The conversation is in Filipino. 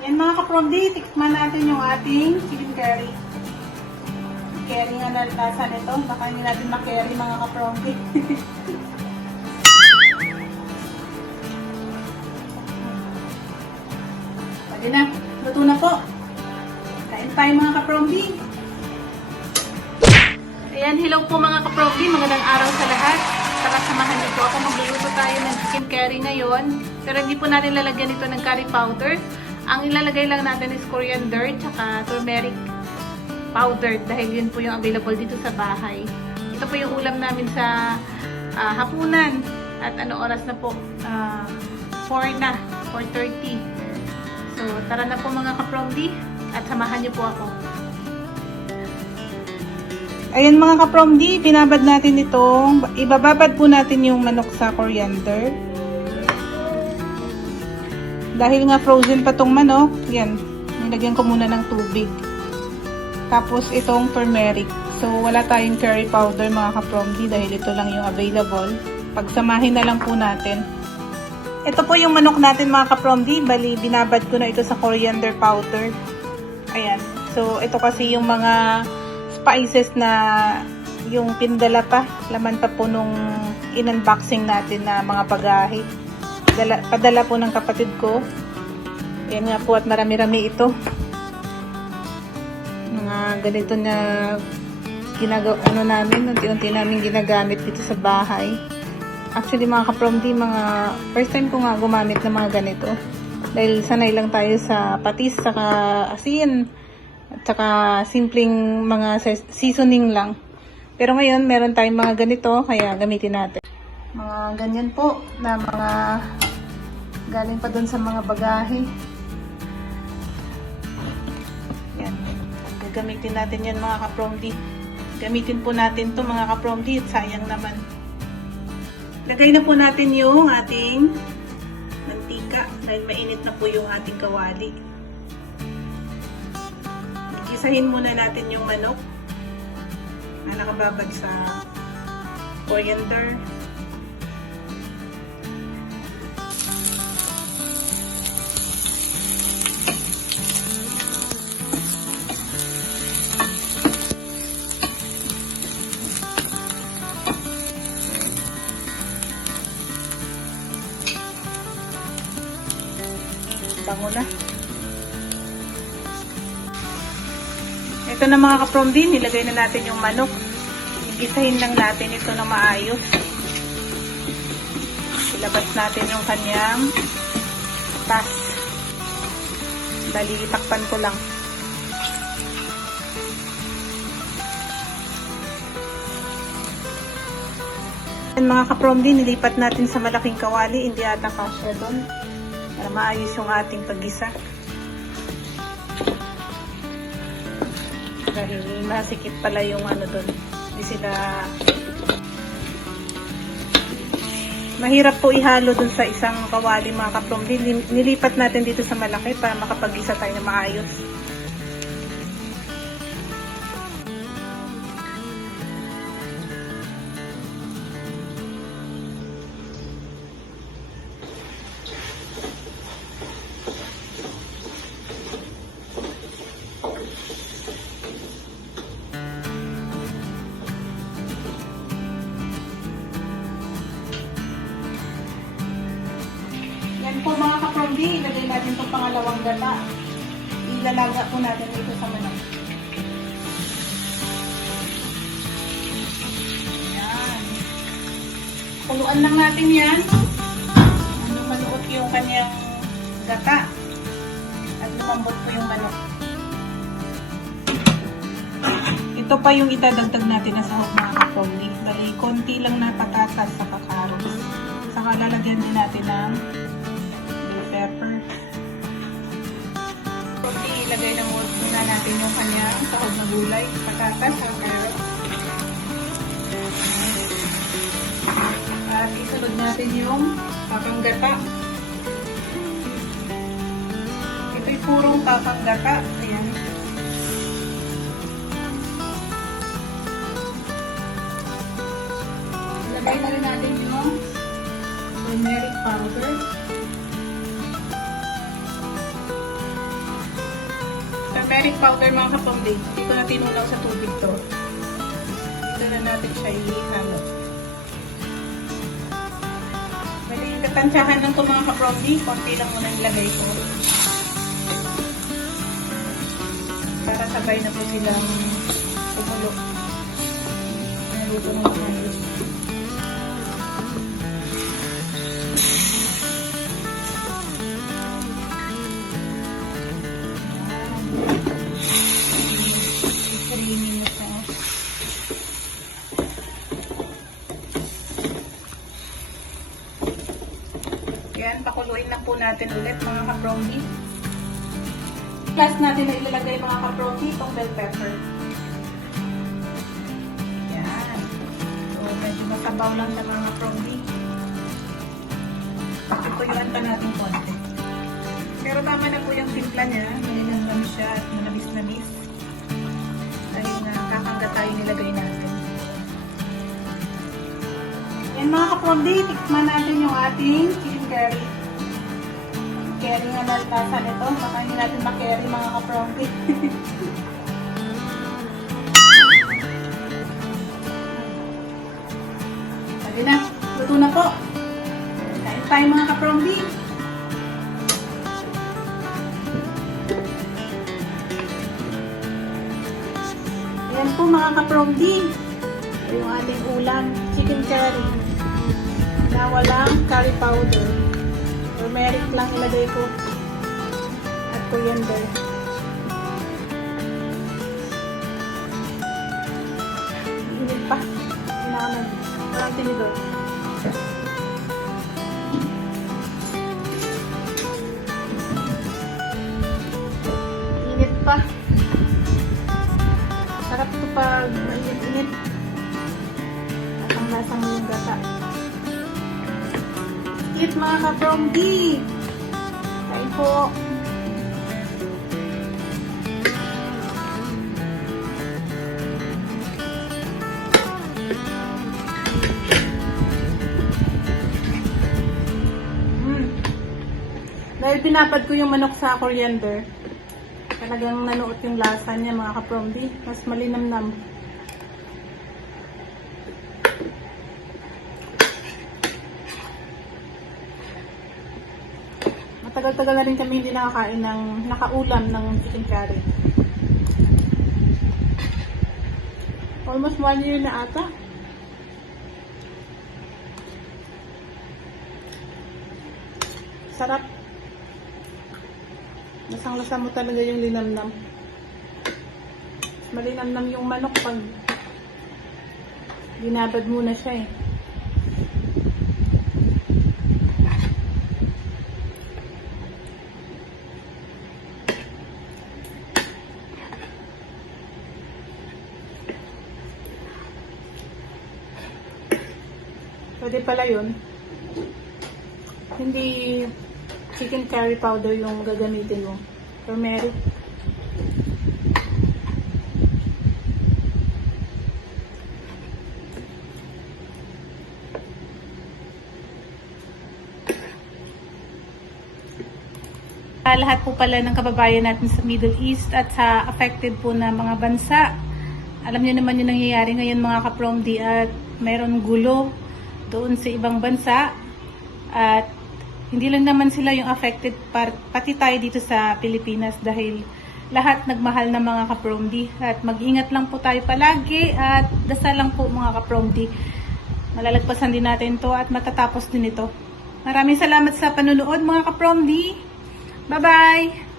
Yan mga kapromdi, tikman natin yung ating chicken curry. Curry nga na lasa nito. Baka hindi natin ma-curry mga kapromdi. Pwede na. Luto na po. Kain tayo mga kapromdi. Ayan, hello po mga kapromdi. Magandang araw sa lahat. Tara, samahan niyo po ako. Magluluto tayo ng chicken curry ngayon. Pero hindi po natin lalagyan ito ng curry powder. Ang ilalagay lang natin is coriander tsaka turmeric powder dahil yun po yung available dito sa bahay. Ito po yung ulam namin sa hapunan. At ano oras na po? 4 na. 4:30. So, tara na po mga kapromdi at samahan niyo po ako. Ayan mga kapromdi, binabad natin ito. Ibababad po natin yung manok sa coriander. Dahil nga frozen pa tong manok, yan, nilagyan ko muna ng tubig. Tapos itong turmeric. So wala tayong curry powder mga kapromdi dahil ito lang yung available. Pagsamahin na lang po natin. Ito po yung manok natin mga kapromdi. Bali, binabad ko na ito sa coriander powder. Ayan. So ito kasi yung mga spices na yung pindala pa. Laman pa po nung in-unboxing natin na mga bagahe. Padala po ng kapatid ko. Yan nga po at marami-rami ito. Mga ganito na ginagawa namin, unti-unti namin ginagamit dito sa bahay. Actually mga kapromdi, mga first time ko nga gumamit ng mga ganito. Dahil sanay lang tayo sa patis, saka asin, at saka simpleng mga seasoning lang. Pero ngayon, meron tayong mga ganito, kaya gamitin natin. Mga ganyan po na mga galing pa dun sa mga bagahe. Yan. Gagamitin natin yan mga kapromdi. Gamitin po natin to mga kapromdi at sayang naman. Lagay na po natin yung ating mantika dahil mainit na po yung ating kawali. Gisahin muna natin yung manok na nakababad sa coriander. Bango na. Ito na mga kapromdi, nilagay na natin yung manok. Gisahin lang natin ito na maayos. Ilabas natin yung kanyang tas. Dali, takpan ko lang. Yan mga kapromdi, nilipat natin sa malaking kawali. Hindi ata kasya doon. Para maayos yung ating paggisa. Dahil masikip pala yung ano doon. Hindi sila... Mahirap po ihalo doon sa isang kawali mga kapromdi. Nilipat natin dito sa malaki para makapaggisa tayo na maayos. Yan po mga kapromdi, ilagay natin itong pangalawang gata. Ilalaga po natin ito sa manok. Yan. Kuluan lang natin yan. Manuot yung kanyang gata. At lumambot po yung manok. Ito pa yung itadagdag natin na sahog mga kapromdi. Bali, konti lang na patatas sa kakaros. Saka lalagyan din natin ng pepper. Ilagay na muna natin yung kanyang sahog na gulay, patatas, at carrot. At isunod natin yung papanggata. Ito'y purong papanggata. Ayan. Ilagay na rin natin yung turmeric powder. turmeric powder mga kapamilya. Hindi ko na tinunaw sa tubig to. Dito na natin siya ihalo. Bali, katansyahan lang ito mga kapamilya. Konti lang muna nilagay ko. Para sabay na po silang tumulo. Naluto ng maayos. Yan, pakuluin lang po natin ulit mga kaprombi. Last natin na ilalagay mga kaprombi itong bell pepper. Yan. So, medyo masabaw lang sa mga kaprombi. Patuyuan pa natin konti. Pero tama na po yung timpla niya. Manilang lang siya at manabis-nabis. Dahil na kakangga tayo nilagay natin. Yan mga kaprombi, tikman natin yung ating chicken curry. Curry nga maltasa nito. Baka hindi natin ma-curry mga kaprombi. Sabi na, luto na po. Kain tayo mga kaprombi. Yan po mga kaprombi. Yung ating ulam, chicken curry. Na walang curry powder. Turmeric lang ilagay ko. At coriander. Init pa. Inaman. Parang tinidor. Init pa. Sarap ito pag mainit-init. At ang lasang yung gata. Eat mga kaprombi! Kain po! Dahil pinapad ko yung manok sa coriander, talagang nanuot yung lasa niya mga kaprombi. Mas malinamnam. Matagal-tagal na rin kami hindi nakakain ng nakaulam ng chicken curry. Almost 1 year na ata. Sarap. Lasang-lasa mo talaga yung linamnam. Malinamnam yung manok pag binabad mo na siya eh. Pwede pala yun. Hindi chicken curry powder yung gagamitin mo. Turmeric. Lahat po pala ng kababayan natin sa Middle East at sa affected po na mga bansa. Alam niyo naman yung nangyayari ngayon mga kapromdi at mayroon gulo doon sa ibang bansa at hindi lang naman sila yung affected, pati tayo dito sa Pilipinas dahil lahat nagmahal na mga kapromdi at mag-ingat lang po tayo palagi at dasal lang po mga kapromdi. Malalagpasan din natin to at matatapos din ito. Maraming salamat sa panunood mga kapromdi. Bye-bye!